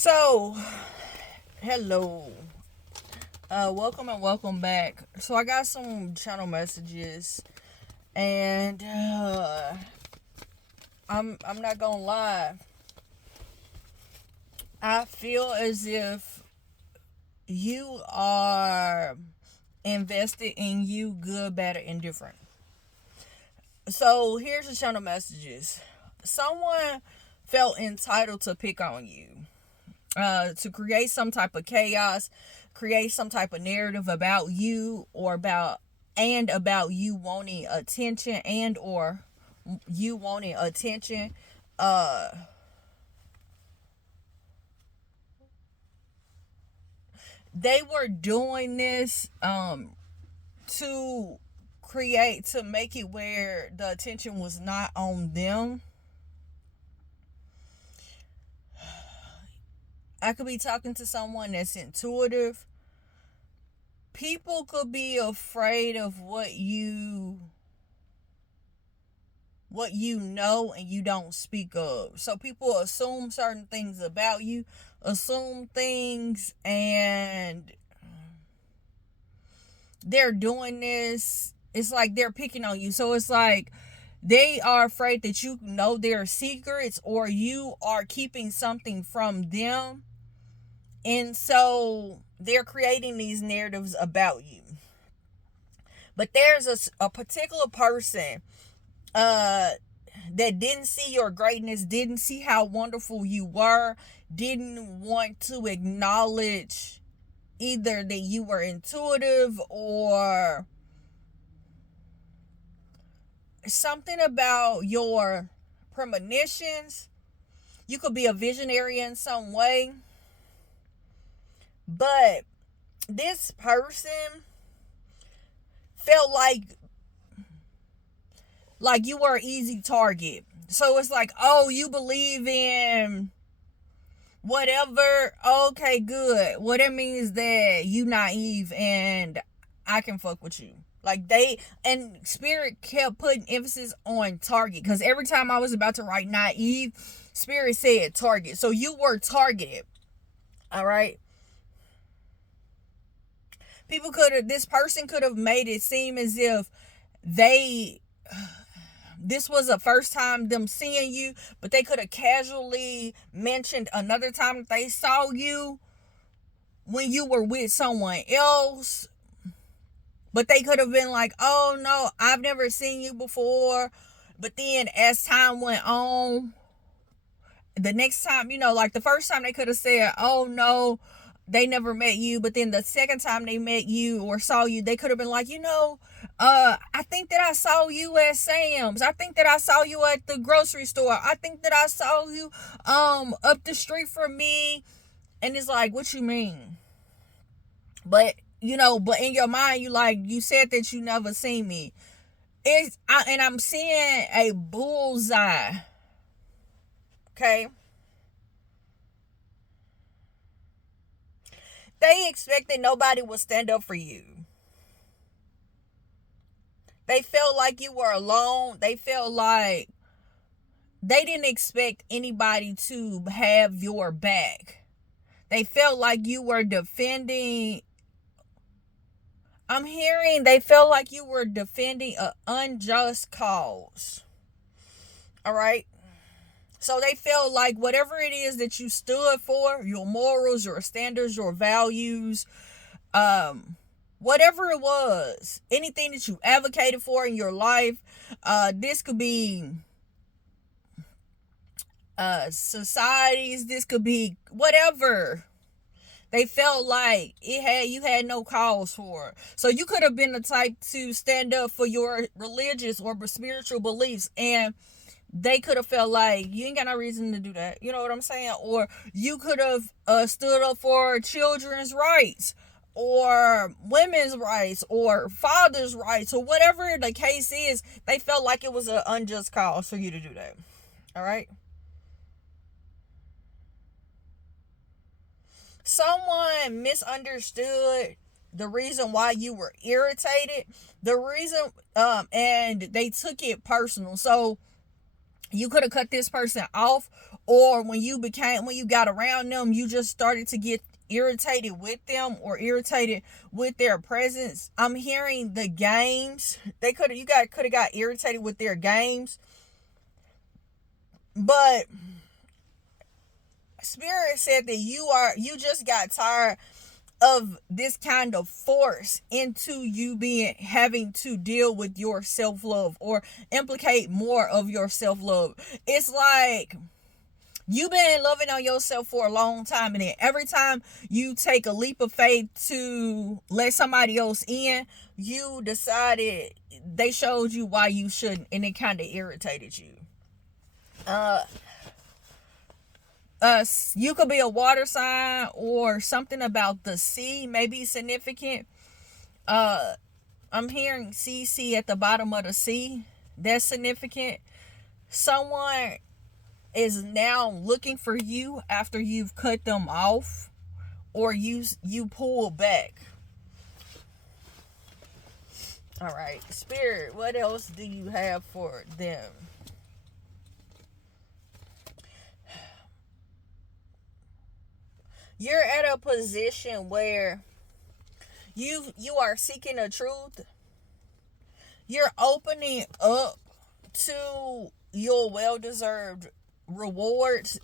So, hello. Welcome and welcome back. So I got some channel messages and I'm not gonna lie. I feel as if you are invested in you, good, bad, or indifferent. So here's the channel messages. Someone felt entitled to pick on you. To create some type of chaos, create some type of narrative about you or about you wanting attention and or you wanting attention. Uh, they were doing this to to make it where the attention was not on them. I could be talking to someone that's intuitive. People could be afraid of what you know and you don't speak of. So people assume certain things about you, assume things, and they're doing this. It's like they're picking on you. So it's like they are afraid that you know their secrets or you are keeping something from them. And so they're creating these narratives about you. But there's a particular person that didn't see your greatness, didn't see how wonderful you were, didn't want to acknowledge either that you were intuitive or something about your premonitions. You could be a visionary in some way. But this person felt like you were an easy target. So it's like, oh, you believe in whatever. Okay, good. Well, that means that you naive and I can fuck with you. Like and Spirit kept putting emphasis on target because every time I was about to write naive, Spirit said target. So you were targeted. All right. This person could have made it seem as if this was the first time them seeing you, but they could have casually mentioned another time that they saw you when you were with someone else. But they could have been like, oh no, I've never seen you before. But then as time went on, the next time, like the first time they could have said, oh no, they never met you. But then the second time they met you or saw you, they could have been like, I think that I saw you at Sam's. I think that I saw you at the grocery store. I think that I saw you up the street from me. And it's like, what you mean? But but in your mind, you said that you never seen me. And I'm seeing a bullseye. Okay. They expected nobody would stand up for you. They felt like you were alone. They felt like they didn't expect anybody to have your back. They felt like you were defending. I'm hearing they felt like you were defending an unjust cause. All right. So they felt like whatever it is that you stood for, your morals, your standards, your values, whatever it was, anything that you advocated for in your life, this could be societies, this could be whatever. They felt like you had no cause for it. So you could have been the type to stand up for your religious or spiritual beliefs, and they could have felt like you ain't got no reason to do that. You know what I'm saying? Or you could have stood up for children's rights or women's rights or father's rights or whatever the case is. They felt like it was an unjust cause for you to do that. All right. Someone misunderstood the reason why you were irritated. The reason, and they took it personal. So you could have cut this person off, or when you got around them, you just started to get irritated with them or irritated with their presence. I'm hearing the games. Could have got irritated with their games. But Spirit said that you just got tired of this kind of force into you having to deal with your self-love or implicate more of your self-love. It's like you've been loving on yourself for a long time, and then every time you take a leap of faith to let somebody else in, you decided they showed you why you shouldn't, and it kind of irritated you. You could be a water sign, or something about the sea may be significant. I'm hearing CC at the bottom of the sea. That's significant. Someone is now looking for you after you've cut them off, or you pull back. All right, Spirit, what else do you have for them? You're at a position where you are seeking the truth. You're opening up to your well-deserved rewards,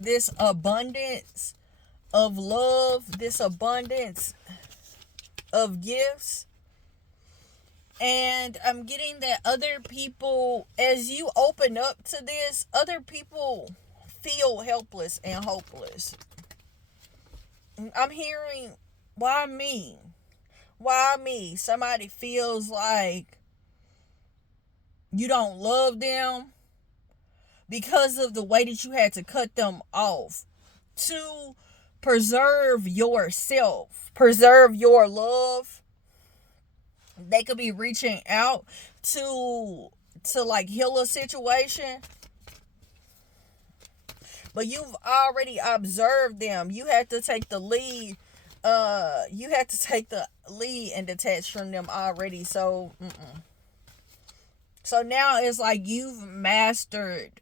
this abundance of love, this abundance of gifts. And I'm getting that other people, as you open up to this, other people feel helpless and hopeless. I'm hearing, why me? Why me? Somebody feels like you don't love them because of the way that you had to cut them off to preserve yourself, preserve your love. They could be reaching out to like heal a situation, but you've already observed them. You had to take the lead. You had to take the lead and detach from them already. So now it's like you've mastered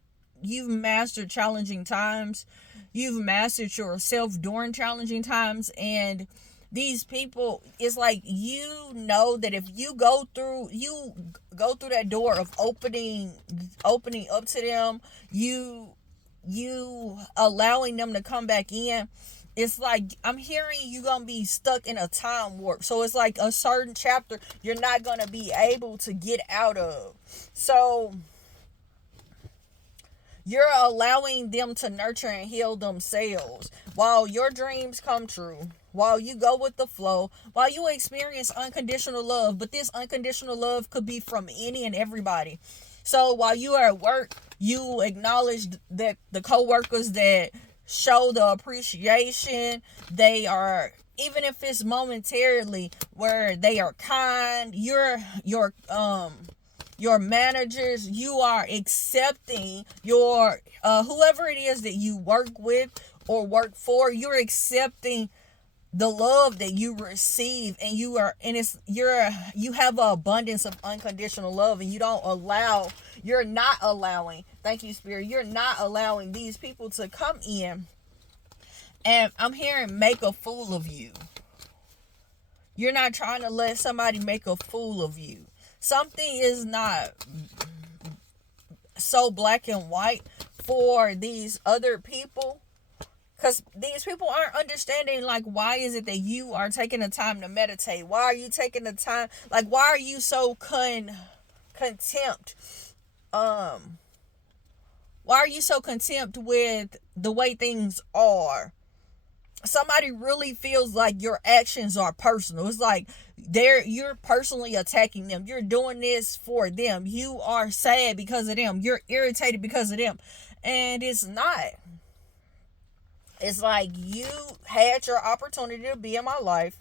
challenging times. You've mastered yourself during challenging times, and these people, it's like, you know that if you go through that door of opening up to them, you allowing them to come back in, it's like, I'm hearing you gonna be stuck in a time warp. So it's like a certain chapter you're not gonna be able to get out of. So you're allowing them to nurture and heal themselves while your dreams come true, while you go with the flow, while you experience unconditional love. But this unconditional love could be from any and everybody. So while you are at work, you acknowledge that the coworkers that show the appreciation, they are, even if it's momentarily, where they are kind, your managers, you are accepting your whoever it is that you work with or work for, you're accepting the love that you receive, and you have an abundance of unconditional love, and you're not allowing, thank you, Spirit, you're not allowing these people to come in, and I'm hearing, make a fool of you. You're not trying to let somebody make a fool of you. Something is not so black and white for these other people, because these people aren't understanding, like, why is it that you are taking the time to meditate? Why are you taking the time? Like, why are you so contempt? Why are you so contempt with the way things are? Somebody really feels like your actions are personal. It's like you're personally attacking them. You're doing this for them. You are sad because of them. You're irritated because of them. And it's not. It's like, you had your opportunity to be in my life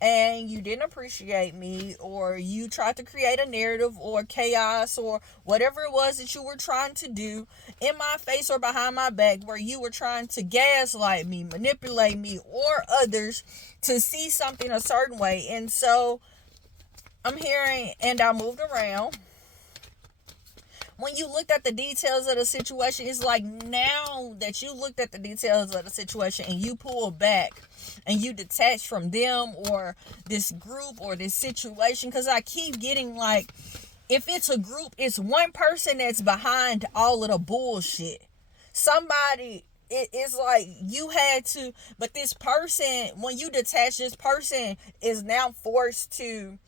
and you didn't appreciate me, or you tried to create a narrative or chaos or whatever it was that you were trying to do in my face or behind my back, where you were trying to gaslight me, manipulate me or others to see something a certain way. And so I'm hearing, and I moved around. when you looked at the details of the situation, it's like now that you looked at the details of the situation and you pull back and you detach from them or this group or this situation, because I keep getting like, if it's a group, it's one person that's behind all of the bullshit. Somebody, it's like you had to, but this person, when you detach, this person is now forced to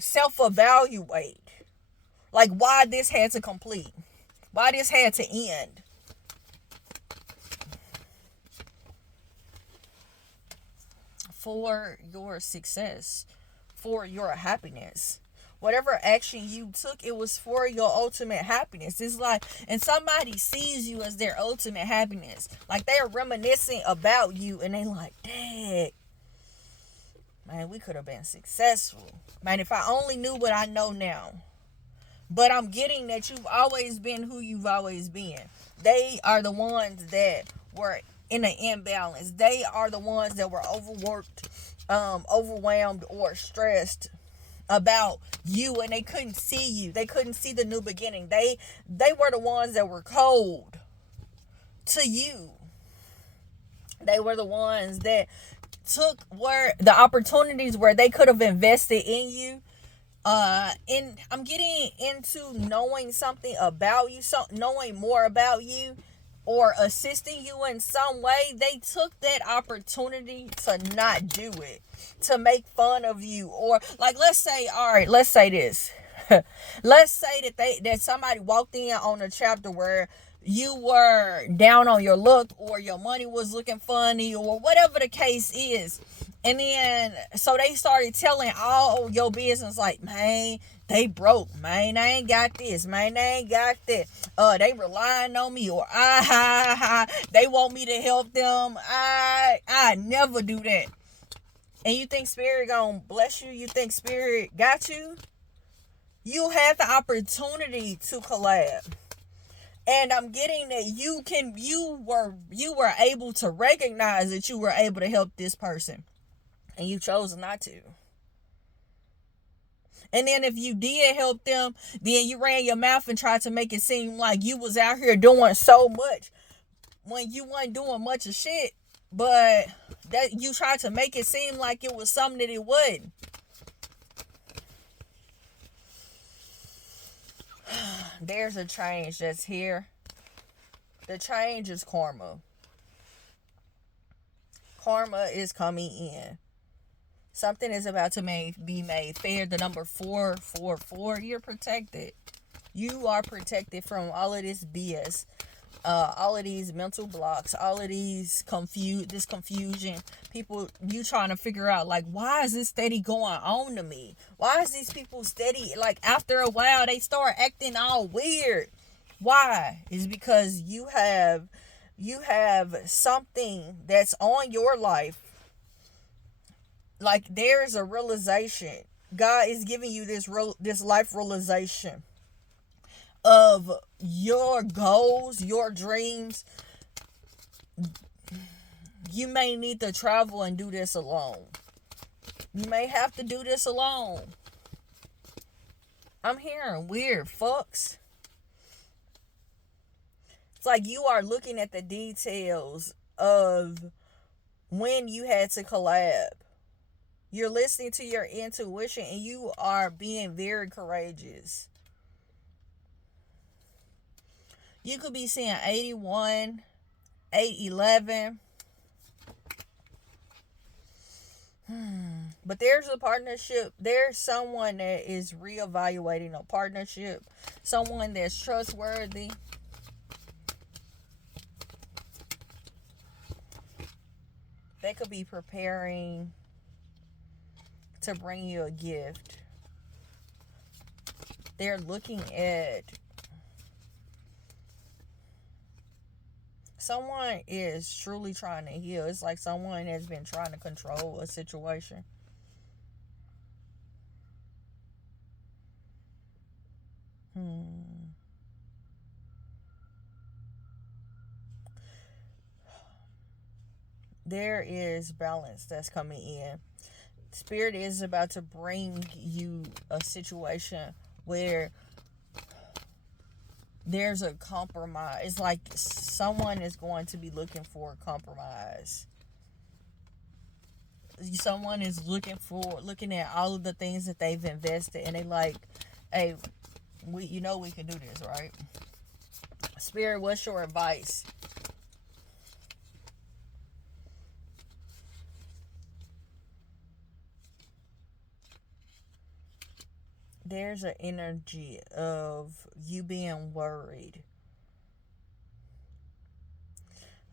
self-evaluate. Like, why this had to complete. Why this had to end. For your success. For your happiness. Whatever action you took, it was for your ultimate happiness. It's like, and somebody sees you as their ultimate happiness. Like, they're reminiscing about you and they like, dang, man, we could have been successful. Man, if I only knew what I know now. But I'm getting that you've always been who you've always been. They are the ones that were in an imbalance. They are the ones that were overworked, overwhelmed, or stressed about you, and they couldn't see you. They couldn't see the new beginning. They were the ones that were cold to you. They were the ones that took where the opportunities where they could have invested in you. And I'm getting into knowing something about you, knowing more about you, or assisting you in some way. They took that opportunity to not do it, to make fun of you, or like, let's say this. Let's say that somebody walked in on a chapter where you were down on your luck, or your money was looking funny, or whatever the case is. And then, so they started telling all your business, like, man, they broke, man, they ain't got this, man, they ain't got that. They relying on me, or they want me to help them. I never do that. And you think Spirit gonna bless you? You think Spirit got you? You had the opportunity to collab. And I'm getting that you were able to recognize that you were able to help this person. And you chose not to. And then if you did help them, then you ran your mouth and tried to make it seem like you was out here doing so much when you wasn't doing much of shit. But that you tried to make it seem like it was something that it wasn't. There's a change that's here. The change is karma. Karma is coming in. Something is about to be made fair. The number 444, you're protected. You are protected from all of this BS. All of these mental blocks, all of these confusion. People, you trying to figure out, like, why is this steady going on to me? Why is these people steady? Like, after a while, they start acting all weird. Why? It's because you have something that's on your life. Like, there's a realization. God is giving you this life realization of your goals, your dreams. You may need to travel and do this alone. You may have to do this alone. I'm hearing weird fucks. It's like you are looking at the details of when you had to collab. You're listening to your intuition and you are being very courageous. You could be seeing 81, 811. But there's a partnership. There's someone that is reevaluating a partnership. Someone that's trustworthy. They could be preparing to bring you a gift. They're looking at someone is truly trying to heal. It's like someone has been trying to control a situation. There is balance that's coming in. Spirit is about to bring you a situation where There's a compromise. It's like someone is going to be looking for a compromise. Someone is looking at all of the things that they've invested, and they like, hey, we can do this, right? Spirit, what's your advice? There's an energy of you being worried.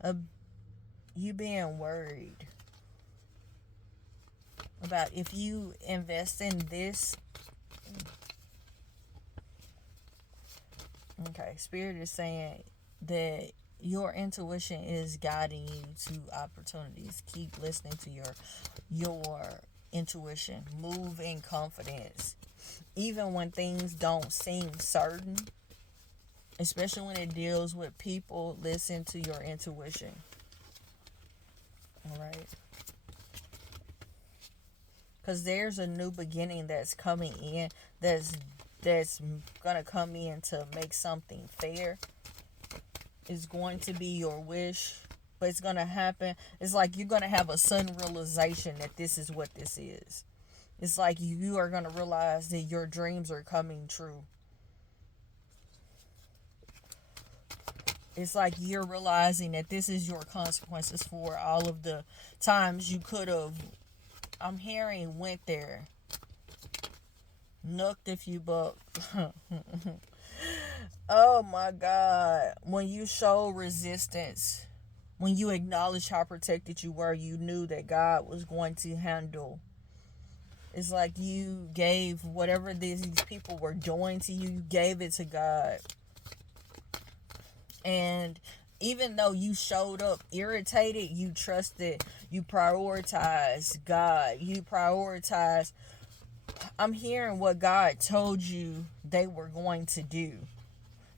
Of you being worried about if you invest in this. Okay, Spirit is saying that your intuition is guiding you to opportunities. Keep listening to your intuition. Move in confidence. Even when things don't seem certain, especially when it deals with people, listen to your intuition. All right? Because there's a new beginning that's coming in, that's gonna come in to make something fair. It's going to be your wish, but it's gonna happen. It's like you're gonna have a sudden realization that this is what this is. It's like you are gonna realize that your dreams are coming true. It's like you're realizing that this is your consequences for all of the times you could have, I'm hearing, went there, nooked if you buck. Oh my God. When you show resistance, when you acknowledge how protected you were, you knew that God was going to handle. It's like you gave whatever these people were doing to you, you gave it to God. And even though you showed up irritated, you trusted, you prioritized God. You prioritized, I'm hearing what God told you they were going to do.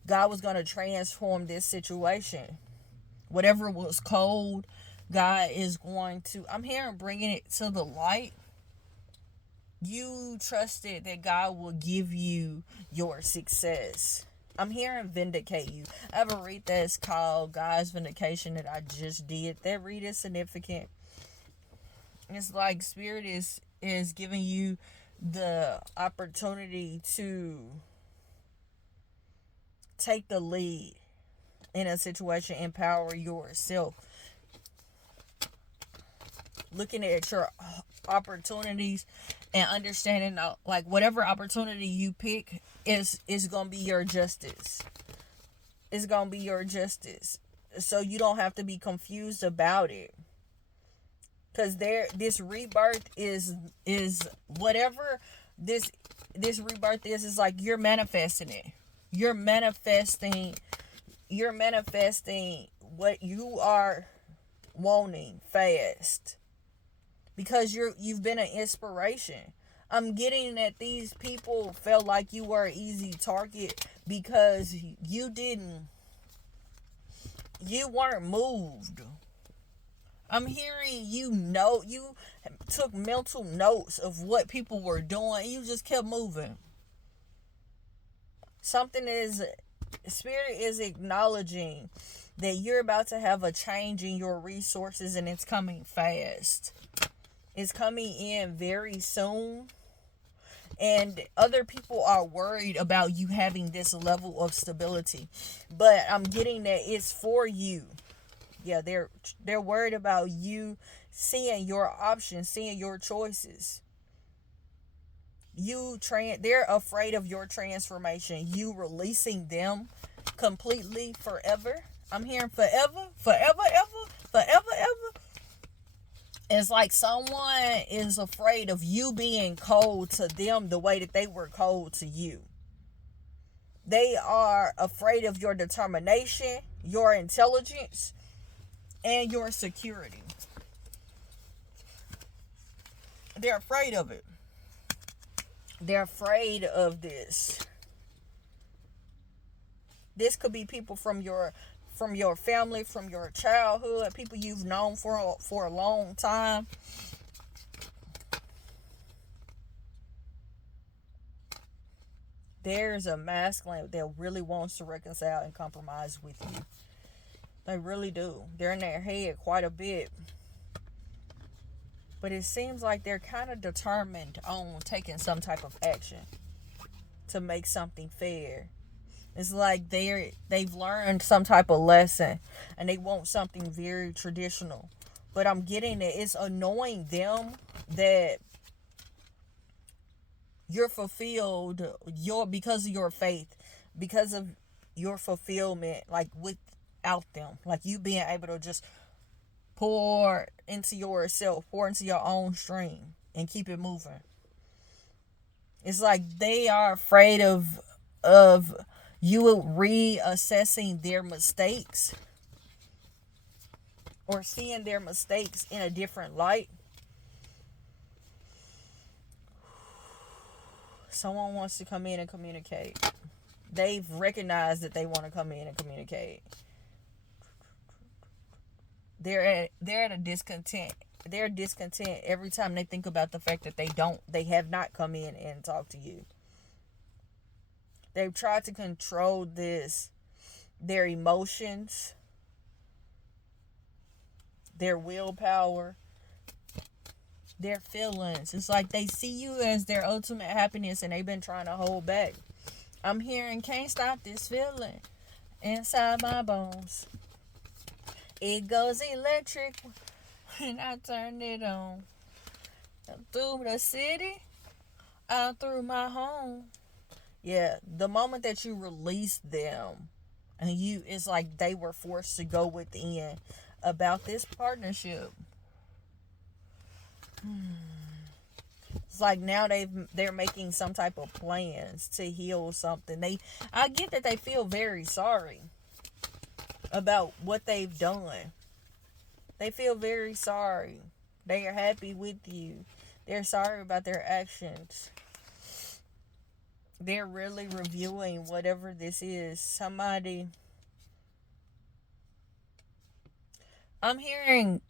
God was going to transform this situation. Whatever was cold, God is going to, I'm hearing, bringing it to the light. You trusted that God will give you your success. I'm hearing vindicate you. I have a read that's called God's Vindication that I just did. That read is significant. It's like Spirit is giving you the opportunity to take the lead in a situation, empower yourself. Looking at your opportunities and understanding, like, whatever opportunity you pick is gonna be your justice. It's gonna be your justice. So you don't have to be confused about it. Cause this rebirth is whatever this rebirth is like you're manifesting it. You're manifesting what you are wanting fast. Because you've been an inspiration. I'm getting that these people felt like you were an easy target because you weren't moved. I'm hearing you took mental notes of what people were doing. You just kept moving. Spirit is acknowledging that you're about to have a change in your resources, and it's coming fast. It's coming in very soon. And other people are worried about you having this level of stability. But I'm getting that it's for you. Yeah, they're worried about you seeing your options, seeing your choices. They're afraid of your transformation. You releasing them completely forever. I'm hearing forever, forever, ever, forever, ever. It's like someone is afraid of you being cold to them the way that they were cold to you. They are afraid of your determination, your intelligence, and your security. They're afraid of it. They're afraid of this. This could be people from your family, from your childhood, people you've known for a long time. there's a masculine that really wants to reconcile and compromise with you. They really do. They're in their head quite a bit. But it seems like they're kind of determined on taking some type of action to make something fair. It's like they've learned some type of lesson and they want something very traditional. But I'm getting that it's annoying them that you're fulfilled because of your faith, because of your fulfillment, like without them. Like you being able to just pour into yourself, pour into your own stream and keep it moving. It's like they are afraid of you reassessing their mistakes or seeing their mistakes in a different light. Someone wants to come in and communicate. They've recognized that they want to come in and communicate. They're at a discontent. They're discontent every time they think about the fact that they have not come in and talked to you. They've tried to control their emotions, their willpower, their feelings. It's like they see you as their ultimate happiness and they've been trying to hold back. I'm hearing, can't stop this feeling inside my bones. It goes electric when I turn it on. Through the city, out through my home. Yeah, the moment that you release them, and it's like they were forced to go within about this partnership. It's like now they're making some type of plans to heal something. I get that they feel very sorry about what they've done. They feel very sorry. They are happy with you. They're sorry about their actions. They're really reviewing whatever this is. I'm hearing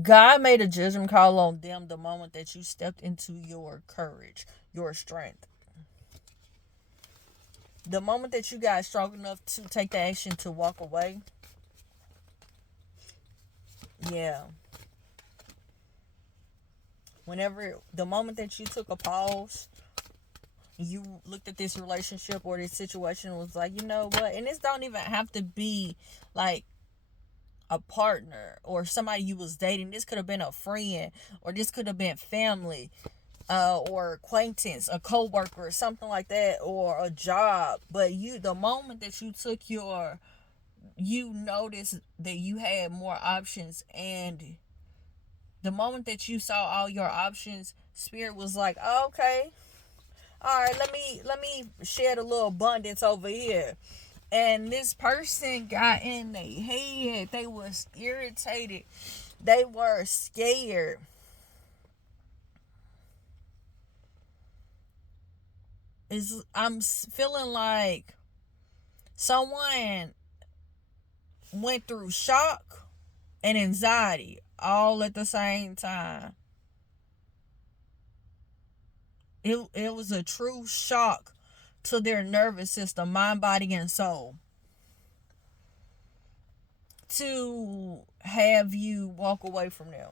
God made a judgment call on them the moment that you stepped into your courage, your strength. The moment that you got strong enough to take the action to walk away. Yeah. The moment that you took a pause, you looked at this relationship or this situation and was like, you know what? And this don't even have to be like a partner or somebody you was dating. This could have been a friend, or this could have been family, or acquaintance, a co-worker, or something like that, or a job. But the moment that you took you noticed that you had more options, and the moment that you saw all your options, Spirit was like, oh, okay, all right, let me shed a little abundance over here. And this person got in their head. They was irritated. They were scared. I'm feeling like someone went through shock and anxiety all at the same time. It was a true shock to their nervous system, mind, body, and soul, to have you walk away from them.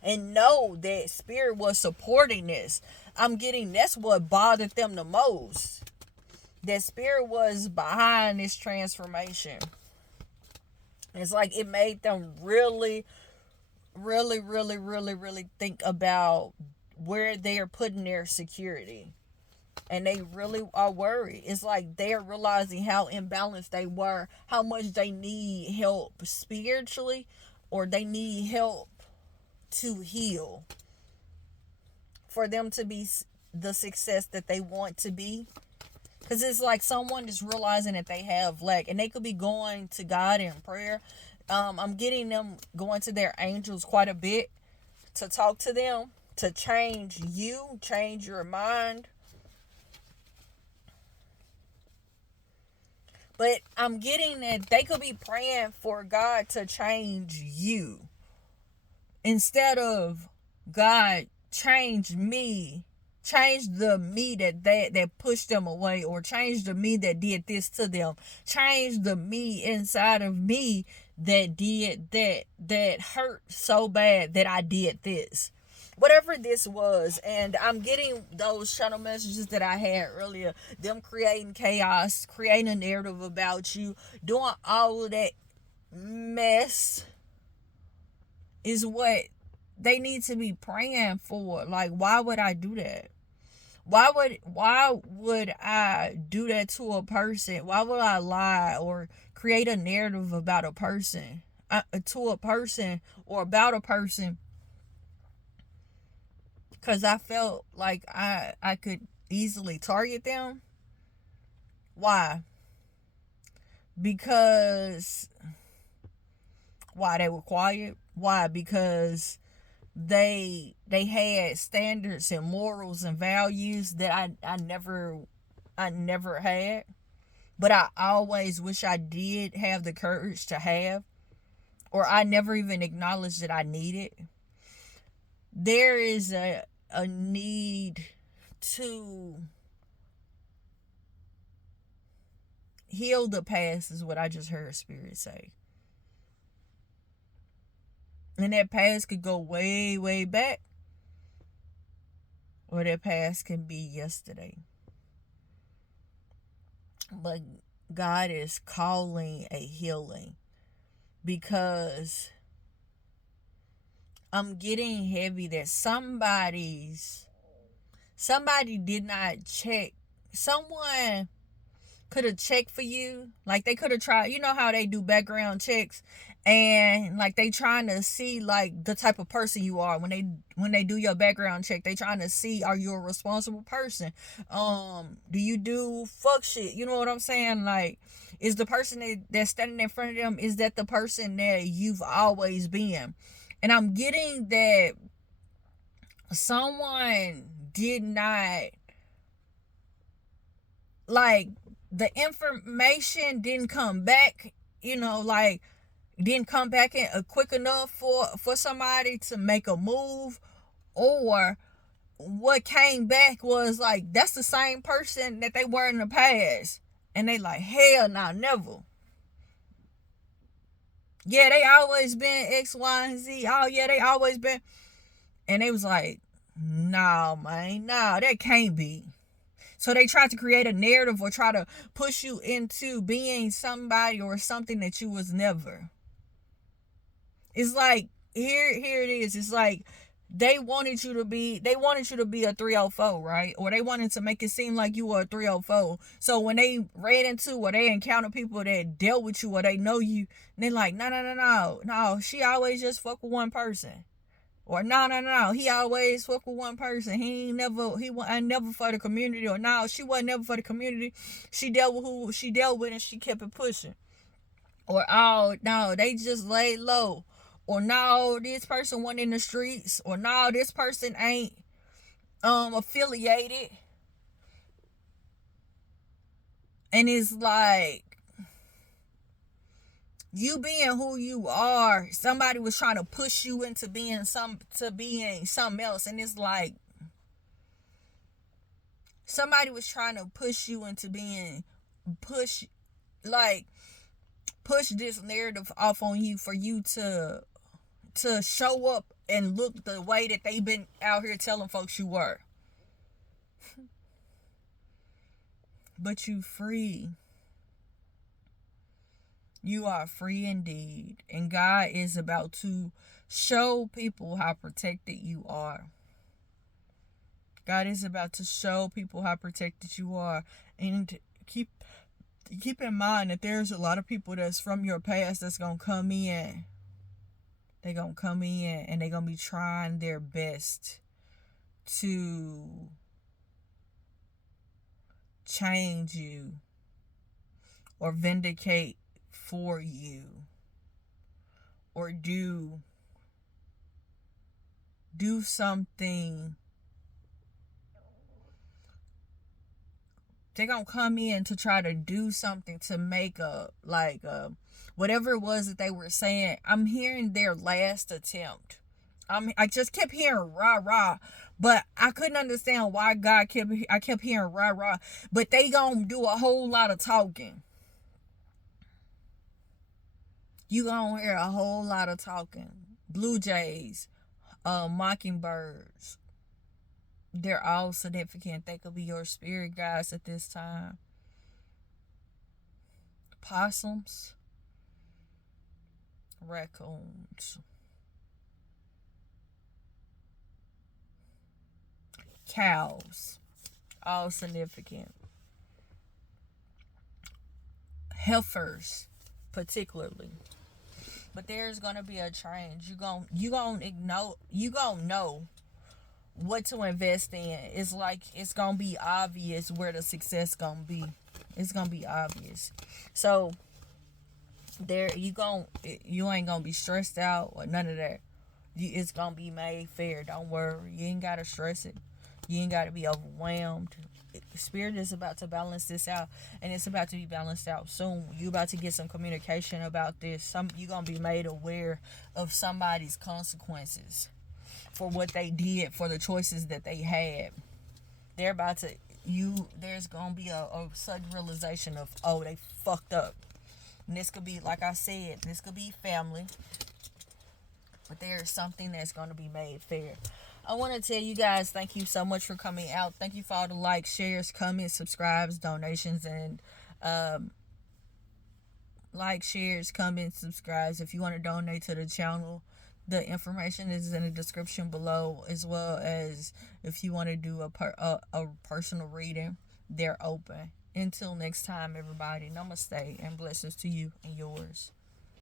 And know that Spirit was supporting this. I'm getting that's what bothered them the most. That Spirit was behind this transformation. It's like it made them really, really, really, really, really think about where they are putting their security. And they really are worried. It's like they're realizing how imbalanced they were, how much they need help spiritually, or they need help to heal for them to be the success that they want to be. Because it's like someone is realizing that they have lack, and they could be going to God in prayer. I'm getting them going to their angels quite a bit to talk to them, to change your mind. But I'm getting that they could be praying for God to change you, instead of God change me Change the me that pushed them away, or change the me that did this to them. Change the me inside of me that did that hurt so bad that I did this. Whatever this was. And I'm getting those channel messages that I had earlier. Them creating chaos, creating a narrative about you, doing all of that mess is what they need to be praying for. Like, why would I do that? Why would I do that to a person? Why would I lie or create a narrative about a person, to a person, or about a person? Because I felt like I could easily target them. Why? Because why they were quiet? Why? Because they had standards and morals and values that I never had, but I always wish I did have the courage to have, or I never even acknowledged that I needed. There is a need to heal the past, is what I just heard Spirit say. And that past could go way, way back, or that past can be yesterday. But God is calling a healing, because I'm getting heavy that somebody did not check. Someone could have checked for you. Like, they could have tried, you know how they do background checks, and like they trying to see like the type of person you are. When they do your background check, they trying to see, are you a responsible person? Do you do fuck shit? You know what I'm saying? Like, is the person that's standing in front of them, is that the person that you've always been? And I'm getting that someone did not, like, the information didn't come back, like, didn't come back in quick enough for somebody to make a move. Or what came back was like, that's the same person that they were in the past, and they like, hell no, never. Yeah, they always been X, Y, and Z. Oh yeah, they always been. And they was like, no, man, no, that can't be. So they tried to create a narrative or try to push you into being somebody or something that you was never. It's like, here it is. It's like they wanted you to be a 304, right? Or they wanted to make it seem like you were a 304. So when they ran into, or they encounter people that dealt with you, or they know you, they're like, no, she always just fuck with one person. Or no, he always fuck with one person. He ain't never for the community. Or no, she wasn't never for the community. She dealt with who she dealt with, and she kept it pushing. Or, oh no, they just laid low. Or no, this person went in the streets. Or no, this person ain't affiliated. And it's like, you being who you are, somebody was trying to push you into being something else. And it's like, somebody was trying to push you into being push this narrative off on you, for you to show up and look the way that they've been out here telling folks you were. But you free. You are free indeed. And God is about to show people how protected you are. God is about to show people how protected you are. And keep in mind that there's a lot of people that's from your past that's going to come in. They're going to come in and they're going to be trying their best to change you or vindicate for you, or do something. They're gonna come in to try to do something to make whatever it was that they were saying. I'm hearing their last attempt. I just kept hearing rah rah, but I couldn't understand why I kept hearing rah rah. But they gonna do a whole lot of talking. You gonna hear a whole lot of talking. Blue jays, mockingbirds. They're all significant. They could be your spirit guides at this time. Possums, raccoons, cows, all significant. Heifers, particularly. But there's gonna be a change. You gonna know what to invest in. It's like it's gonna be obvious where the success gonna be. It's gonna be obvious. So you ain't gonna be stressed out or none of that. It's gonna be made fair. Don't worry. You ain't gotta stress it. You ain't gotta be overwhelmed. Spirit is about to balance this out, and it's about to be balanced out soon. You about to get some communication about this. You gonna be made aware of somebody's consequences for what they did, for the choices that they had. They're about to there's gonna be a sudden realization of, oh, they fucked up. And this could be, like I said, this could be family, but there's something that's gonna be made fair. I want to tell you guys, thank you so much for coming out. Thank you for all the likes, shares, comments, subscribes, donations, and shares, comments, subscribes. If you want to donate to the channel, the information is in the description below, as well as if you want to do a personal reading, they're open. Until next time, everybody, namaste and blessings to you and yours.